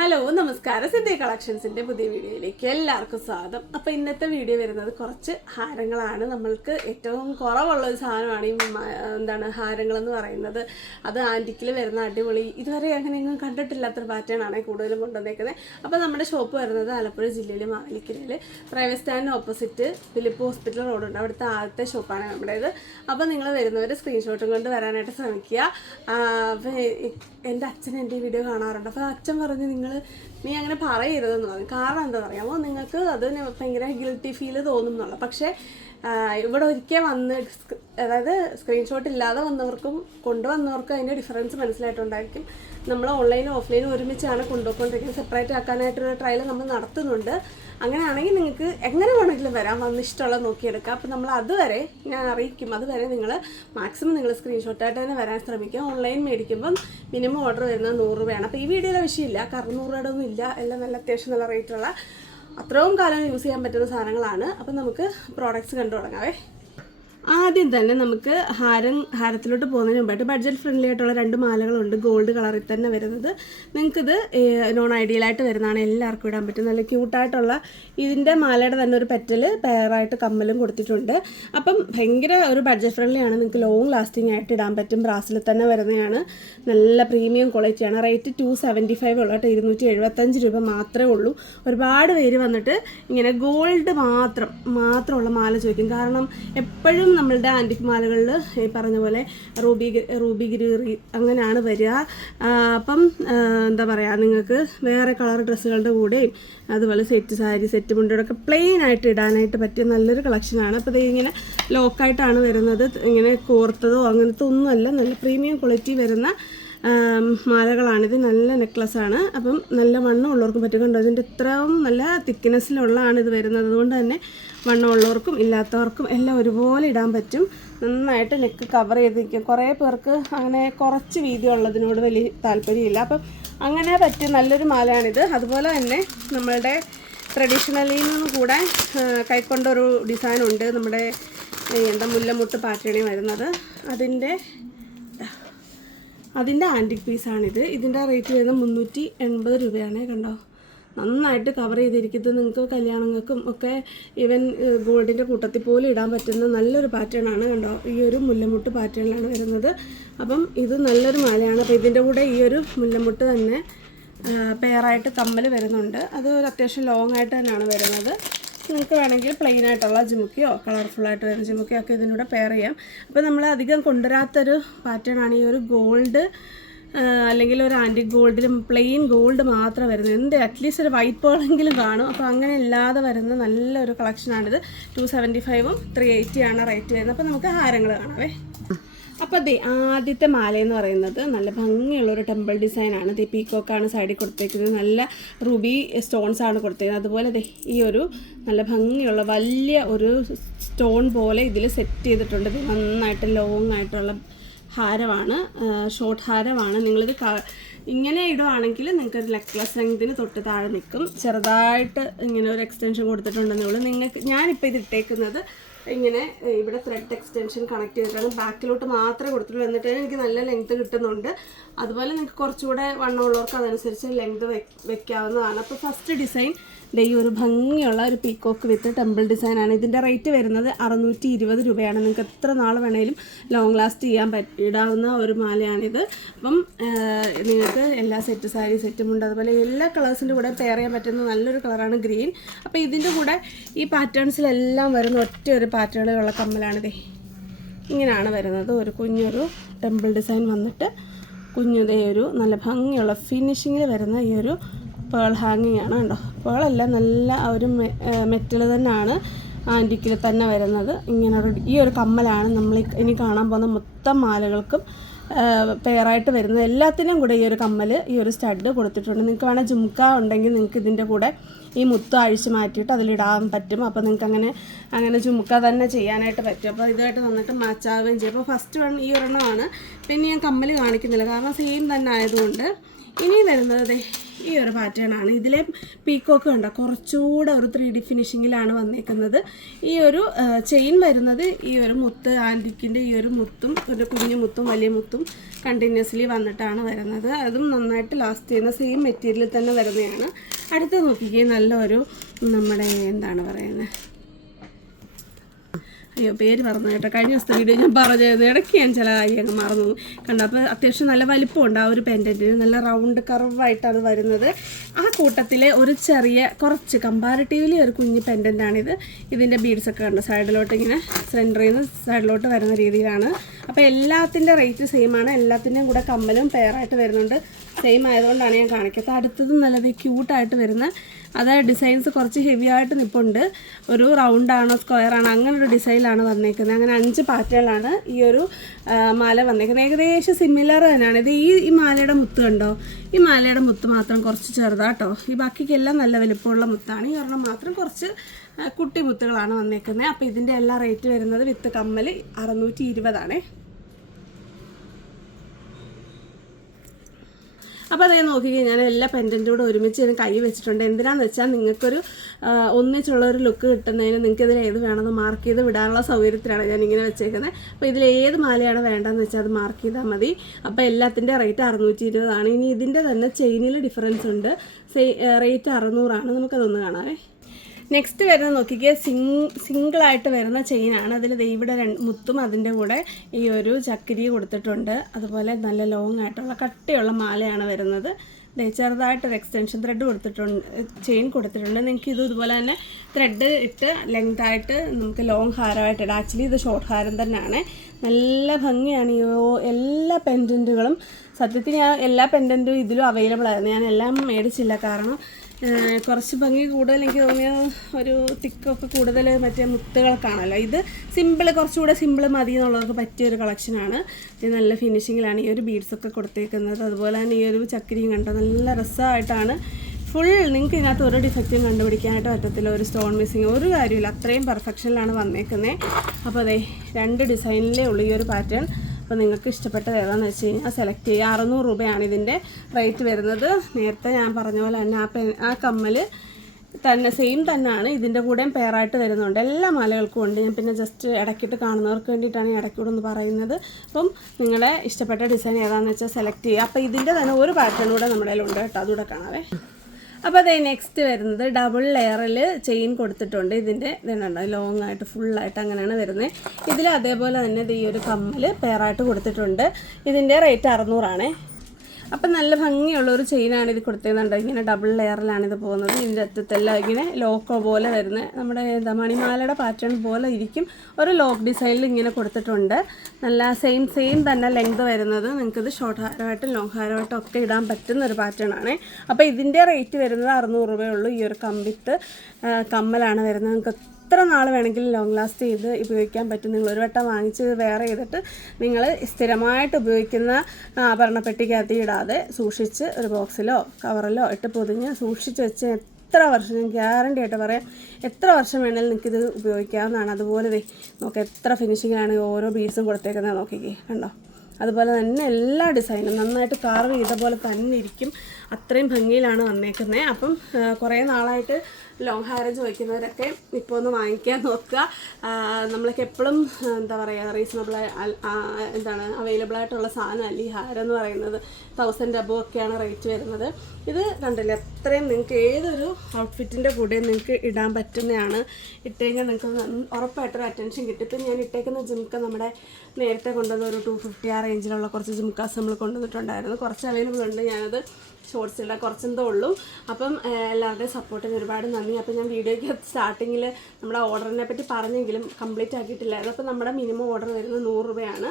Hello നമസ്കാരം, സിദ്ധി കളക്ഷൻസിൻ്റെ പുതിയ വീഡിയോയിലേക്ക് എല്ലാവർക്കും സ്വാഗതം. അപ്പോൾ ഇന്നത്തെ വീഡിയോ വരുന്നത് കുറച്ച് ഹാരങ്ങളാണ്. നമ്മൾക്ക് ഏറ്റവും കുറവുള്ള ഒരു സാധനമാണ് ഈ ഹാരങ്ങളെന്ന് പറയുന്നത്. അത് ആൻറ്റിക്കിൽ വരുന്ന അടിപൊളി, ഇതുവരെ അങ്ങനെയൊന്നും കണ്ടിട്ടില്ലാത്തൊരു പാറ്റേൺ ആണ് കൂടുതലും കൊണ്ടുവന്നേക്കുന്നത്. അപ്പോൾ നമ്മുടെ ഷോപ്പ് വരുന്നത് ആലപ്പുഴ ജില്ലയിൽ മാവേലിക്കരയിൽ പ്രൈവറ്റ് സ്റ്റാൻഡിന് ഓപ്പോസിറ്റ് ഫിലിപ്പ് ഹോസ്പിറ്റൽ റോഡുണ്ട്. അവിടുത്തെ ആദ്യത്തെ ഷോപ്പാണ് നമ്മുടേത്. അപ്പോൾ നിങ്ങൾ വരുന്നവർ സ്ക്രീൻഷോട്ടും കൊണ്ട് വരാനായിട്ട് ശ്രമിക്കുക. അപ്പോൾ എൻ്റെ അച്ഛൻ എൻ്റെ വീഡിയോ കാണാറുണ്ട്. അപ്പോൾ അച്ഛൻ പറഞ്ഞ് നീ അങ്ങനെ പറയരുതെന്ന് പറഞ്ഞു. കാരണം എന്താ പറയുമോ, നിങ്ങൾക്ക് അതിന് ഭയങ്കര ഗിൽറ്റി ഫീല് തോന്നുന്നുള്ളൂ. പക്ഷേ ഇവിടെ ഒരിക്കൽ വന്ന്, അതായത് സ്ക്രീൻഷോട്ട് ഇല്ലാതെ വന്നവർക്കും കൊണ്ടുവന്നവർക്കും അതിൻ്റെ ഡിഫറൻസ് മനസ്സിലായിട്ടുണ്ടായിരിക്കും. നമ്മൾ ഓൺലൈനും ഓഫ്ലൈനും ഒരുമിച്ചാണ് കൊണ്ടുപോയിക്കൊണ്ടിരിക്കുന്നത്. സെപ്പറേറ്റ് ആക്കാനായിട്ടൊരു ട്രയൽ നമ്മൾ നടത്തുന്നുണ്ട്. അങ്ങനെയാണെങ്കിൽ നിങ്ങൾക്ക് എങ്ങനെ വേണമെങ്കിലും വരാം, വന്ന് ഇഷ്ടമുള്ളത് നോക്കിയെടുക്കാം. അപ്പോൾ നമ്മൾ അതുവരെ ഞാൻ അറിയിക്കും. അതുവരെ നിങ്ങൾ മാക്സിമം നിങ്ങൾ സ്ക്രീൻഷോട്ടായിട്ട് തന്നെ വരാൻ ശ്രമിക്കുക. ഓൺലൈൻ മേടിക്കുമ്പം മിനിമം ഓർഡർ വരുന്നത് 100 രൂപയാണ്. അപ്പോൾ ഈ വീഡിയോയിലെ വിഷയമില്ല, കാരണം 100 രൂപയുടെ ഒന്നും ഇല്ല. എല്ലാം നല്ല അത്യാവശ്യം നല്ല റേറ്റുള്ള അത്രയും കാലം യൂസ് ചെയ്യാൻ പറ്റുന്ന സാധനങ്ങളാണ്. അപ്പം നമുക്ക് പ്രോഡക്റ്റ്സ് കണ്ടു തുടങ്ങാവേ. ആദ്യം തന്നെ നമുക്ക് ഹാരത്തിലോട്ട് പോകുന്നതിന് മുമ്പായിട്ട് ബഡ്ജറ്റ് ഫ്രണ്ട്ലി ആയിട്ടുള്ള 2 മാലകളുണ്ട്, ഗോൾഡ് കളറിൽ തന്നെ വരുന്നത്. നിങ്ങൾക്കിത് നോൺ ഐഡിയലായിട്ട് വരുന്നതാണ്, എല്ലാവർക്കും ഇടാൻ പറ്റും. നല്ല ക്യൂട്ടായിട്ടുള്ള ഇതിൻ്റെ മാലയുടെ തന്നെ ഒരു പെറ്റൽ പെയറായിട്ട് കമ്മലും കൊടുത്തിട്ടുണ്ട്. അപ്പം ഭയങ്കര ഒരു ബഡ്ജറ്റ് ഫ്രണ്ട്ലി ആണ്, നിങ്ങൾക്ക് ലോങ് ലാസ്റ്റിംഗ് ആയിട്ട് ഇടാൻ പറ്റും. ബ്രാസിൽ തന്നെ വരുന്നതാണ്, നല്ല പ്രീമിയം ക്വാളിറ്റിയാണ്. റേറ്റ് 275 ഉള്ളൂ കേട്ടോ, 275 രൂപ മാത്രമേ ഉള്ളൂ. ഒരുപാട് പേര് വന്നിട്ട് ഇങ്ങനെ ഗോൾഡ് മാത്രമുള്ള മാല ചോദിക്കും. കാരണം എപ്പോഴും നമ്മളുടെ ആൻറ്റിക് മാലകളിൽ ഈ പറഞ്ഞ പോലെ റൂബി ഗിരി അങ്ങനെയാണ് വരിക. അപ്പം എന്താ പറയുക, നിങ്ങൾക്ക് വേറെ കളർ ഡ്രസ്സുകളുടെ കൂടെയും അതുപോലെ സെറ്റ് സാരി, സെറ്റ് മുണ്ടൊക്കെ പ്ലെയിൻ ആയിട്ട് ഇടാനായിട്ട് പറ്റിയ നല്ലൊരു കളക്ഷനാണ്. അപ്പോൾ ഇത് ഇങ്ങനെ ലോക്കായിട്ടാണ് വരുന്നത്, ഇങ്ങനെ കോർത്തതോ അങ്ങനത്തെ ഒന്നുമല്ല, നല്ല പ്രീമിയം ക്വാളിറ്റി വരുന്ന മാലകളാണിത്. നല്ല നെക്ലസ്സാണ്. അപ്പം നല്ല വണ്ണം ഉള്ളവർക്കും പറ്റുന്നുണ്ട്. അതിൻ്റെ ഇത്രയും നല്ല തിക്നെസ്സിലുള്ളതാണ് ഇത് വരുന്നത്. അതുകൊണ്ട് തന്നെ വണ്ണമുള്ളവർക്കും ഇല്ലാത്തവർക്കും എല്ലാം ഒരുപോലെ ഇടാൻ പറ്റും. നന്നായിട്ട് നെക്ക് കവർ ചെയ്തിരിക്കും. കുറേ പേർക്ക് അങ്ങനെ കുറച്ച് വീതി ഉള്ളതിനോട് വലിയ താല്പര്യമില്ല. അപ്പം അങ്ങനെ പറ്റിയ നല്ലൊരു മാലയാണിത്. അതുപോലെ തന്നെ നമ്മളുടെ ട്രഡീഷണലിൽ നിന്നും കൂടെ കൈക്കൊണ്ടൊരു ഡിസൈനുണ്ട്, നമ്മുടെ മുല്ലമുട്ട് പാറ്റേണിൽ വരുന്നത്. അതിൻ്റെ ആൻറ്റിക് പീസാണിത്. ഇതിൻ്റെ റേറ്റ് വരുന്നത് 380 രൂപയാണ്. കണ്ടോ, നന്നായിട്ട് കവർ ചെയ്തിരിക്കുന്നത്. നിങ്ങൾക്ക് കല്യാണങ്ങൾക്കും ഒക്കെ ഈവൻ ഗോൾഡിൻ്റെ കൂട്ടത്തിൽ പോലും ഇടാൻ പറ്റുന്ന നല്ലൊരു പാറ്റേണാണ്. കണ്ടോ, ഈ ഒരു മുല്ലമുട്ട് പാറ്റേണിലാണ് വരുന്നത്. അപ്പം ഇത് നല്ലൊരു മാലയാണ്. അപ്പോൾ ഇതിൻ്റെ കൂടെ ഈ ഒരു മുല്ലമുട്ട് തന്നെ പെയറായിട്ട് കമ്മൽ വരുന്നുണ്ട്. അത് ഒരു അത്യാവശ്യം ലോങ് ആയിട്ട് തന്നെയാണ് വരുന്നത്. നിങ്ങൾക്ക് വേണമെങ്കിൽ പ്ലെയിൻ ആയിട്ടുള്ള ജിമുക്കിയോ കളർഫുള്ളായിട്ട് വരുന്ന ജിമുക്കിയോ ഒക്കെ ഇതിനൂടെ പെയർ ചെയ്യാം. അപ്പോൾ നമ്മൾ അധികം കൊണ്ടുവരാത്തൊരു പാറ്റേണാണ് ഈ ഒരു ഗോൾഡ്, അല്ലെങ്കിൽ ഒരു ആൻറ്റിക് ഗോൾഡിലും പ്ലെയിൻ ഗോൾഡ് മാത്രം വരുന്നത്. അറ്റ്ലീസ്റ്റ് ഒരു വൈറ്റ് പേളെങ്കിലും കാണും. അപ്പോൾ അങ്ങനെ ഇല്ലാതെ വരുന്ന നല്ലൊരു കളക്ഷനാണിത്. 275ഉം 380 റേറ്റ് വരുന്നത്. അപ്പോൾ നമുക്ക് ഹാരങ്ങൾ കാണാവേ. അപ്പോൾ ആദ്യത്തെ മാലയെന്ന് പറയുന്നത് നല്ല ഭംഗിയുള്ളൊരു ടെമ്പിൾ ഡിസൈനാണ്. പീക്കോക്കാണ് സൈഡിൽ കൊടുത്തേക്കുന്നത്, നല്ല റൂബി സ്റ്റോൺസ് ആണ് കൊടുത്തേക്കുന്നത്. അതുപോലെ ഈ ഒരു നല്ല ഭംഗിയുള്ള വലിയ ഒരു സ്റ്റോൺ പോലെ ഇതിൽ സെറ്റ് ചെയ്തിട്ടുണ്ട്. നന്നായിട്ട് ലോങ് ആയിട്ടുള്ള ഹാരമാണ്, ഷോർട്ട് ഹാരമാണ്. നിങ്ങളിത് ഇങ്ങനെ ഇടുവാണെങ്കിൽ നിങ്ങൾക്കൊരു നെക്ലസ് ലെങ്തിന് തൊട്ട് താഴെ നിൽക്കും. ചെറുതായിട്ട് ഇങ്ങനെ ഒരു എക്സ്റ്റൻഷൻ കൊടുത്തിട്ടുണ്ടെന്നുള്ളൂ. ഞാനിപ്പോൾ ഇത് ഇട്ടേക്കുന്നത് ഇങ്ങനെ ഇവിടെ ത്രെഡ് എക്സ്റ്റൻഷൻ കണക്ട് ചെയ്തിട്ടാണ്, ബാക്കിലോട്ട് മാത്രമേ കൊടുത്തിട്ടുള്ളൂ. എന്നിട്ട് എനിക്ക് നല്ല ലെങ്ത് കിട്ടുന്നുണ്ട്. അതുപോലെ നിങ്ങൾക്ക് കുറച്ചുകൂടെ വണ്ണമുള്ളവർക്ക് അതനുസരിച്ച് ലെങ്ത് വെക്കാവുന്നതാണ്. അപ്പോൾ ഫസ്റ്റ് ഡിസൈൻ ഈ ഒരു ഭംഗിയുള്ള ഒരു പീക്കോക്ക് വിത്ത് ടെമ്പിൾ ഡിസൈനാണ്. ഇതിൻ്റെ റേറ്റ് വരുന്നത് 620 രൂപയാണ്. നിങ്ങൾക്ക് എത്ര നാൾ വേണമെങ്കിലും ലോങ് ലാസ്റ്റ് ചെയ്യാൻ ഇടാവുന്ന ഒരു മാലയാണിത്. അപ്പം നിങ്ങൾക്ക് എല്ലാ സെറ്റ് സാരി, സെറ്റും ഉണ്ട്, അതുപോലെ എല്ലാ കളേഴ്സിൻ്റെ കൂടെ പെയർ ചെയ്യാൻ പറ്റുന്ന നല്ലൊരു കളറാണ് ഗ്രീൻ. അപ്പോൾ ഇതിൻ്റെ കൂടെ ഈ പാറ്റേൺസിലെല്ലാം വരുന്ന ഒറ്റ ഒരു പാറ്റേണിലുള്ള കമ്മലാണിത്. ഇങ്ങനെയാണ് വരുന്നത്. ഒരു കുഞ്ഞൊരു ടെമ്പിൾ ഡിസൈൻ വന്നിട്ട് കുഞ്ഞുതേ ഒരു നല്ല ഭംഗിയുള്ള ഫിനിഷിങ്ങിൽ വരുന്ന ഈ ഒരു പേൾ ഹാങ്ങിങ് ആണ്. കണ്ടോ, പേളല്ല, നല്ല ഒരു മെറ്റൽ തന്നെയാണ്, ആൻറ്റിക്കിൽ തന്നെ വരുന്നത്. ഇങ്ങനെ ഈ ഒരു കമ്മലാണ് നമ്മൾ ഇനി കാണാൻ പോകുന്ന മൊത്തം മാലകൾക്കും പെയറായിട്ട് വരുന്നത്. എല്ലാത്തിനും കൂടെ ഈ ഒരു കമ്മൽ, ഈ ഒരു സ്റ്റഡ് കൊടുത്തിട്ടുണ്ട്. നിങ്ങൾക്ക് വേണമെങ്കിൽ ജുംക്ക ഉണ്ടെങ്കിൽ നിങ്ങൾക്ക് ഇതിൻ്റെ കൂടെ ഈ മുത്ത് അഴിച്ച് മാറ്റിയിട്ട് അതിലിടാൻ പറ്റും. അപ്പോൾ നിങ്ങൾക്ക് അങ്ങനെ ജുംക്ക തന്നെ ചെയ്യാനായിട്ട് പറ്റും. അപ്പോൾ ഇതായിട്ട് വന്നിട്ട് മാച്ചാവുകയും ചെയ്യും. അപ്പോൾ ഫസ്റ്റ് ഈ ഒരെണ്ണമാണ്. പിന്നെ ഞാൻ കമ്മൽ കാണിക്കുന്നില്ല, കാരണം സെയിം തന്നെ ആയതുകൊണ്ട്. ഇനി വരുന്നത് ഈ ഒരു പാറ്റേൺ ആണ്. ഇതിലെ പീക്കോക്ക് കണ്ടോ കുറച്ചുകൂടെ ഒരു 3D ഫിനിഷിങ്ങിലാണ് വന്നേക്കുന്നത്. ഈ ഒരു ചെയിൻ വരുന്നത് ഈ ഒരു മുത്ത് ആൻറ്റിക്കിൻ്റെ ഈ ഒരു മുത്തും ഒരു കുഞ്ഞു മുത്തും വലിയ മുത്തും കണ്ടിന്യൂസ്ലി വന്നിട്ടാണ് വരുന്നത്. അതും നന്നായിട്ട് ലാസ്റ്റ് ചെയ്യുന്ന സെയിം മെറ്റീരിയൽ തന്നെ വരുന്നതാണ്. അടുത്ത് നോക്കിക്കേ നല്ലൊരു നമ്മുടെ എന്താണ് പറയുന്നത്, അയ്യോ പേര് മറന്നു കേട്ടോ, കഴിഞ്ഞ ദിവസത്തെ വീഡിയോ ഞാൻ പറഞ്ഞത് ഇടയ്ക്ക് ഞാൻ ചില കാര്യങ്ങൾ മറന്നു കണ്ടു. അപ്പോൾ അത്യാവശ്യം നല്ല വലിപ്പമുണ്ട് ആ ഒരു പെൻഡൻറ്റിന്, നല്ല റൗണ്ട് കർവായിട്ടാണ് വരുന്നത്. ആ കൂട്ടത്തിലെ ഒരു ചെറിയ കുറച്ച് കമ്പാരിറ്റീവ്ലി ഒരു കുഞ്ഞ് പെൻഡൻ്റാണിത്. ഇതിൻ്റെ ബീഡ്സൊക്കെ കണ്ട് സൈഡിലോട്ട് ഇങ്ങനെ സെൻറ്ററിൽ നിന്ന് സൈഡിലോട്ട് വരുന്ന രീതിയിലാണ്. അപ്പോൾ എല്ലാത്തിൻ്റെ റേറ്റ് സെയിം ആണ്. എല്ലാത്തിൻ്റെയും കൂടെ കമ്മലും പെയറായിട്ട് വരുന്നുണ്ട്. സെയിം ആയതുകൊണ്ടാണ് ഞാൻ കാണിക്കുന്നത്. അടുത്തത് നല്ലത് ക്യൂട്ടായിട്ട് വരുന്ന അതായത് ഡിസൈൻസ് കുറച്ച് ഹെവി ആയിട്ട് നിൽപ്പുണ്ട്. ഒരു റൗണ്ടാണോ സ്ക്വയറാണോ അങ്ങനെ ഒരു ഡിസൈനിലാണ് വന്നേക്കുന്നത്. അങ്ങനെ 5 പാറ്റേണിലാണ് ഈ ഒരു മാല വന്നേക്കുന്നത്. ഏകദേശം സിമിലർ തന്നെയാണ്. ഇത് ഈ മാലയുടെ മുത്ത് കണ്ടോ, ഈ മാലയുടെ മുത്ത് മാത്രം കുറച്ച് ചെറുതാട്ടോ. ഈ ബാക്കിക്കെല്ലാം നല്ല വലിപ്പമുള്ള മുത്താണ്. ഈ ഒരെണ്ണം മാത്രം കുറച്ച് കുട്ടി മുത്തുകളാണ് വന്നേക്കുന്നത്. അപ്പോൾ ഇതിൻ്റെ എല്ലാ റേറ്റ് വരുന്നത് വിത്ത് കമ്മൽ 620 അപ്പോൾ അതേ നോക്കിക്കഴിഞ്ഞാൽ എല്ലാ പെൻഡൻറ്റും കൂടെ ഒരുമിച്ച് ഞാൻ കൈ വെച്ചിട്ടുണ്ട്. എന്തിനാണെന്ന് വെച്ചാൽ നിങ്ങൾക്കൊരു ഒന്നിച്ചുള്ളൊരു ലുക്ക് കിട്ടുന്നതിന് നിങ്ങൾക്ക് ഇതിൽ ഏത് വേണമെന്ന് മാർക്ക് ചെയ്ത് വിടാനുള്ള സൗകര്യത്തിലാണ് ഞാൻ ഇങ്ങനെ വെച്ചേക്കുന്നത്. അപ്പോൾ ഇതിൽ ഏത് മാലയാണ് വേണ്ടതെന്ന് വെച്ചാൽ അത് മാർക്ക് ചെയ്താൽ മതി. അപ്പോൾ എല്ലാത്തിൻ്റെ റേറ്റ് 620 ഇനി ഇതിൻ്റെ തന്നെ ചെയിനിൽ ഡിഫറൻസ് ഉണ്ട്. റേറ്റ് 600 നമുക്കതൊന്ന് കാണാവേ. നെക്സ്റ്റ് വരുന്നത് നോക്കിക്കേ സിംഗിളായിട്ട് വരുന്ന ചെയിനാണ്. അതിൽ ഇവിടെ മുത്തും അതിൻ്റെ കൂടെ ഈ ഒരു ചക്കിരി കൊടുത്തിട്ടുണ്ട്. അതുപോലെ നല്ല ലോങ് ആയിട്ടുള്ള കട്ടിയുള്ള മാലയാണ് വരുന്നത്. ചെറുതായിട്ടൊരു എക്സ്റ്റൻഷൻ ത്രെഡ് കൊടുത്തിട്ടുണ്ട്, ചെയിൻ കൊടുത്തിട്ടുണ്ട്. നിങ്ങൾക്ക് ഇതുപോലെ തന്നെ ത്രെഡ് ഇട്ട് ലെങ്തായിട്ട് നമുക്ക് ലോങ് ഹാരമായിട്ട് ഇടാം. ആക്ച്വലി ഇത് ഷോർട്ട് ഹാരം തന്നെയാണ്. നല്ല ഭംഗിയാണ് ഈ എല്ലാ പെൻഡൻറ്റുകളും. സത്യത്തിൽ ഞാൻ എല്ലാ പെൻഡൻറ്റും ഇതിലും അവൈലബിൾ ആയിരുന്നു. ഞാൻ എല്ലാം മേടിച്ചില്ല, കാരണം കുറച്ച് ഭംഗി കൂടുതൽ എനിക്ക് തോന്നിയ ഒരു തിക്കൊക്കെ കൂടുതൽ മറ്റേ മുത്തുകൾക്കാണല്ലോ. ഇത് കുറച്ചുകൂടെ സിമ്പിൾ മതി എന്നുള്ളവർക്ക് പറ്റിയൊരു കളക്ഷനാണ്. ഇത് നല്ല ഫിനിഷിങ്ങിലാണ് ഈ ഒരു ബീഡ്സൊക്കെ കൊടുത്തേക്കുന്നത്. അതുപോലെ തന്നെ ഈ ഒരു ചക്കിരിയും കണ്ടോ നല്ല രസമായിട്ടാണ്. ഫുൾ നിങ്ങൾക്ക് ഇതിനകത്ത് ഒരു ഡിഫക്റ്റും കണ്ടുപിടിക്കാനായിട്ട് പറ്റത്തില്ല. ഒരു സ്റ്റോൺ മിസ്സിങ് ഒരു കാര്യമില്ല, അത്രയും പെർഫെക്ഷനിലാണ് വന്നേക്കുന്നത്. അപ്പോൾ അതെ 2 ഡിസൈനിലേ ഉള്ളൂ ഈ ഒരു പാറ്റേൺ. അപ്പോൾ നിങ്ങൾക്ക് ഇഷ്ടപ്പെട്ടത് ഏതാണെന്ന് വെച്ച് കഴിഞ്ഞാൽ സെലക്ട് ചെയ്യുക. 600 രൂപയാണ് ഇതിൻ്റെ റേറ്റ് വരുന്നത്. നേരത്തെ ഞാൻ പറഞ്ഞ പോലെ തന്നെ ആ കമ്മൽ തന്നെ സെയിം തന്നെയാണ്. ഇതിൻ്റെ കൂടെയും പെയറായിട്ട് വരുന്നുണ്ട്. എല്ലാ മാലകൾക്കും ഉണ്ട്. ഞാൻ പിന്നെ ജസ്റ്റ് ഇടയ്ക്കിട്ട് കാണുന്നവർക്ക് വേണ്ടിയിട്ടാണ് ഇടയ്ക്കൂടെ ഒന്ന് പറയുന്നത്. അപ്പം നിങ്ങളുടെ ഇഷ്ടപ്പെട്ട ഡിസൈൻ ഏതാണെന്ന് വെച്ചാൽ സെലക്ട് ചെയ്യുക. അപ്പോൾ ഇതിൻ്റെ തന്നെ ഒരു പാറ്റേൺ കൂടെ നമ്മുടെ കയ്യിലുണ്ട് കേട്ടോ, അതുകൂടെ കാണാവേ. അപ്പോൾ അതേ നെക്സ്റ്റ് വരുന്നത് ഡബിൾ ലെയറിൽ ചെയിൻ കൊടുത്തിട്ടുണ്ട്. ഇതിൻ്റെ ഇതുണ്ടോ ലോങ് ആയിട്ട് ഫുള്ളായിട്ട് അങ്ങനെയാണ് വരുന്നത്. ഇതിൽ അതേപോലെ തന്നെ ഈ ഒരു കമ്മൽ പെയറായിട്ട് കൊടുത്തിട്ടുണ്ട്. ഇതിൻ്റെ റേറ്റ് 600 അപ്പം നല്ല ഭംഗിയുള്ളൊരു ചെയിനാണ് ഇത് കൊടുത്തേന്നുണ്ട്. ഇങ്ങനെ ഡബിൾ ലെയറിലാണ് ഇത് പോകുന്നത്. ഇതിൻ്റെ അറ്റത്തെല്ലാം ഇങ്ങനെ ലോക്കോ പോലെ വരുന്ന നമ്മുടെ മണിമാലയുടെ പാറ്റേൺ പോലെ ഇരിക്കും. ഒരു ലോക്ക് ഡിസൈനിൽ ഇങ്ങനെ കൊടുത്തിട്ടുണ്ട്. നല്ല സെയിം തന്നെ ലെങ്ത് വരുന്നത്. നിങ്ങൾക്കിത് ഷോർട്ട് ഹാരമായിട്ടും ലോങ് ഹാരമായിട്ടും ഒക്കെ ഇടാൻ പറ്റുന്ന ഒരു പാറ്റേൺ ആണ്. അപ്പോൾ ഇതിൻ്റെ റേറ്റ് വരുന്നത് 600 രൂപയുള്ളൂ. ഈ ഒരു കമ്പിത്ത് കമ്മലാണ് വരുന്നത്. നിങ്ങൾക്ക് എത്ര നാൾ വേണമെങ്കിലും ലോങ് ലാസ്റ്റ് ചെയ്ത് ഉപയോഗിക്കാൻ പറ്റും. നിങ്ങൾ ഒരു വട്ടം വാങ്ങിച്ച് വേറെ ചെയ്തിട്ട് നിങ്ങൾ സ്ഥിരമായിട്ട് ഉപയോഗിക്കുന്ന ആഭരണപ്പെട്ടിക്കകത്ത് ഇടാതെ സൂക്ഷിച്ച് ഒരു ബോക്സിലോ കവറിലോ ഇട്ട് പൊതിഞ്ഞ് സൂക്ഷിച്ച് വെച്ച് എത്ര വർഷം, ഞാൻ ഗ്യാരണ്ടി ആയിട്ട് പറയാം, എത്ര വർഷം വേണമെങ്കിലും നിങ്ങൾക്കിത് ഉപയോഗിക്കാവുന്നതാണ്. അതുപോലെ നോക്കാം എത്ര ഫിനിഷിങ്ങിലാണ് ഓരോ ബീഡ്സും കൊടുത്തേക്കുന്നത് നോക്കിക്കേ, കണ്ടോ. അതുപോലെ തന്നെ എല്ലാ ഡിസൈനും നന്നായിട്ട് കാർവ് ചെയ്ത പോലെ തന്നെ ഇരിക്കും. അത്രയും ഭംഗിയിലാണ് വന്നേക്കുന്നത്. അപ്പം കുറേ നാളായിട്ട് ലോങ് ഹാരം ചോദിക്കുന്നവരൊക്കെ ഇപ്പോൾ ഒന്ന് വാങ്ങിക്കാൻ നോക്കുക. നമ്മളൊക്കെ എപ്പോഴും എന്താ പറയുക റീസണബിൾ അവൈലബിൾ ആയിട്ടുള്ള സാധനമല്ല ഈ ഹാരം എന്ന് പറയുന്നത്. 1000 above ഒക്കെയാണ് റേറ്റ് വരുന്നത്. ഇത് കണ്ടില്ലേ, അത്രയും നിങ്ങൾക്ക് ഏതൊരു ഔട്ട്ഫിറ്റിൻ്റെ കൂടെ നിങ്ങൾക്ക് ഇടാൻ പറ്റുന്നതാണ്. ഇട്ട് കഴിഞ്ഞാൽ നിങ്ങൾക്ക് ഉറപ്പായിട്ടൊരു അറ്റൻഷൻ കിട്ടും. ഇപ്പം ഞാൻ ഇട്ടേക്കുന്ന ജിംക്ക നമ്മുടെ നേരത്തെ കൊണ്ടുവന്ന ഒരു 250 ആ റേഞ്ചിലുള്ള കുറച്ച് ജിംക്കാസ് നമ്മൾ കൊണ്ടുവന്നിട്ടുണ്ടായിരുന്നു. കുറച്ച് അവൈലബിൾ ഉണ്ട്. ഞാനത് ഷോർട്സില്ല കുറച്ചെന്തോ ഉള്ളൂ. അപ്പം എല്ലാവരുടെയും സപ്പോർട്ടിന് ഒരുപാട് നന്ദി. അപ്പം ഞാൻ വീഡിയോയ്ക്ക് സ്റ്റാർട്ടിങ്ങിൽ നമ്മുടെ ഓർഡറിനെ പറ്റി പറഞ്ഞെങ്കിലും കംപ്ലീറ്റ് ആക്കിയിട്ടില്ലായിരുന്നു. അപ്പം നമ്മുടെ മിനിമം ഓർഡർ വരുന്നത് 100 രൂപയാണ്.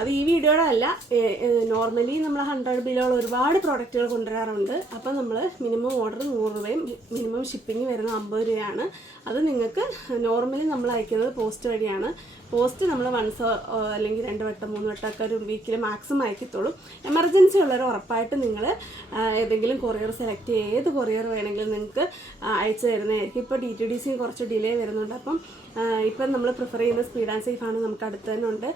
അത് ഈ വീഡിയോയുടെ അല്ല, നോർമലി നമ്മൾ 100 ബിലോളം ഒരുപാട് പ്രോഡക്റ്റുകൾ കൊണ്ടുവരാറുണ്ട്. അപ്പം നമ്മൾ മിനിമം ഓർഡർ 100 രൂപയും മിനിമം ഷിപ്പിംഗ് വരുന്ന 50 രൂപയാണ്. അത് നിങ്ങൾക്ക് നോർമലി നമ്മൾ അയക്കുന്നത് പോസ്റ്റ് വഴിയാണ്. പോസ്റ്റ് നമ്മൾ വൺസ് അല്ലെങ്കിൽ 2 വട്ടം 3 വട്ടമൊക്കെ ഒരു വീക്കിൽ മാക്സിമം അയക്കത്തുള്ളൂ. എമർജൻസി ഉള്ളവർ ഉറപ്പായിട്ട് നിങ്ങൾ ഏതെങ്കിലും കൊറിയർ സെലക്ട് ചെയ്യുക. ഏത് കൊറിയർ വേണമെങ്കിലും നിങ്ങൾക്ക് അയച്ചു തരുന്നതായിരിക്കും. ഇപ്പോൾ DTDC കുറച്ച് ഡിലേ വരുന്നുണ്ട്. അപ്പം ഇപ്പം നമ്മൾ പ്രിഫർ ചെയ്യുന്ന സ്പീഡ് ആൻഡ് സേഫ് ആണ്. നമുക്ക് അടുത്ത് തന്നെ ഉണ്ട്.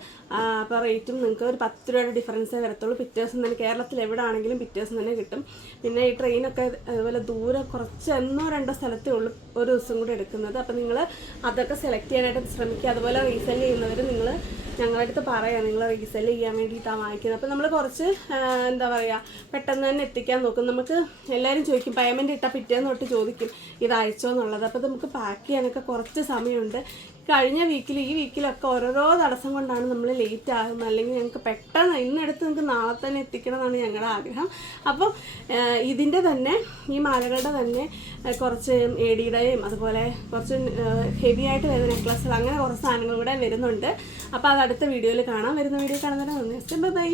അപ്പോൾ റേറ്റ് റേറ്റും നിങ്ങൾക്ക് ഒരു 10 രൂപയുടെ ഡിഫറൻസേ വരത്തുള്ളൂ. പിറ്റേ ദിവസം തന്നെ കേരളത്തിൽ എവിടെ ആണെങ്കിലും പിറ്റേ ദിവസം തന്നെ കിട്ടും. പിന്നെ ഈ ട്രെയിനൊക്കെ അതുപോലെ ദൂരെ കുറച്ച് 1-2 സ്ഥലത്തേ ഉള്ളൂ ഒരു ദിവസം കൂടി എടുക്കുന്നത്. അപ്പോൾ നിങ്ങൾ അതൊക്കെ സെലക്ട് ചെയ്യാനായിട്ട് ശ്രമിക്കുക. അതുപോലെ റീസെല് ചെയ്യുന്നവർ നിങ്ങൾ ഞങ്ങളുടെ അടുത്ത് പറയാം നിങ്ങൾ റീസെല് ചെയ്യാൻ വേണ്ടിയിട്ടാണ് വാങ്ങിക്കുന്നത്. അപ്പോൾ നമ്മൾ കുറച്ച് എന്താ പറയുക പെട്ടെന്ന് തന്നെ എത്തിക്കാൻ നോക്കും. നമുക്ക് എല്ലാവരും ചോദിക്കും പേയ്മെൻറ്റ് ഇട്ടാൽ പിറ്റേന്ന് തൊട്ട് ചോദിക്കും ഇത് അയച്ചോ എന്നുള്ളത്. അപ്പോൾ നമുക്ക് പാക്ക് ചെയ്യാനൊക്കെ കുറച്ച് സമയമുണ്ട്. കഴിഞ്ഞ ഈ വീക്കിലൊക്കെ ഓരോരോ തടസ്സം കൊണ്ടാണ് നമ്മൾ ലേറ്റ് ആകുന്നത്. അല്ലെങ്കിൽ ഞങ്ങൾക്ക് പെട്ടെന്ന് ഇന്നെടുത്ത് നിങ്ങൾക്ക് നാളെ തന്നെ എത്തിക്കണം എന്നാണ് ഞങ്ങളുടെ ആഗ്രഹം. അപ്പം ഇതിൻ്റെ തന്നെ ഈ മാലകളുടെ തന്നെ കുറച്ച് ഏടിയുടെയും അതുപോലെ കുറച്ച് ഹെവി ആയിട്ട് വരുന്ന നെക്ലസുകൾ അങ്ങനെ കുറച്ച് സാധനങ്ങൾ കൂടെ വരുന്നുണ്ട്. അപ്പോൾ അത് അടുത്ത വീഡിയോയിൽ കാണാം. വരുന്ന വീഡിയോ കാണുന്നതിന് നന്ദി. ബൈ.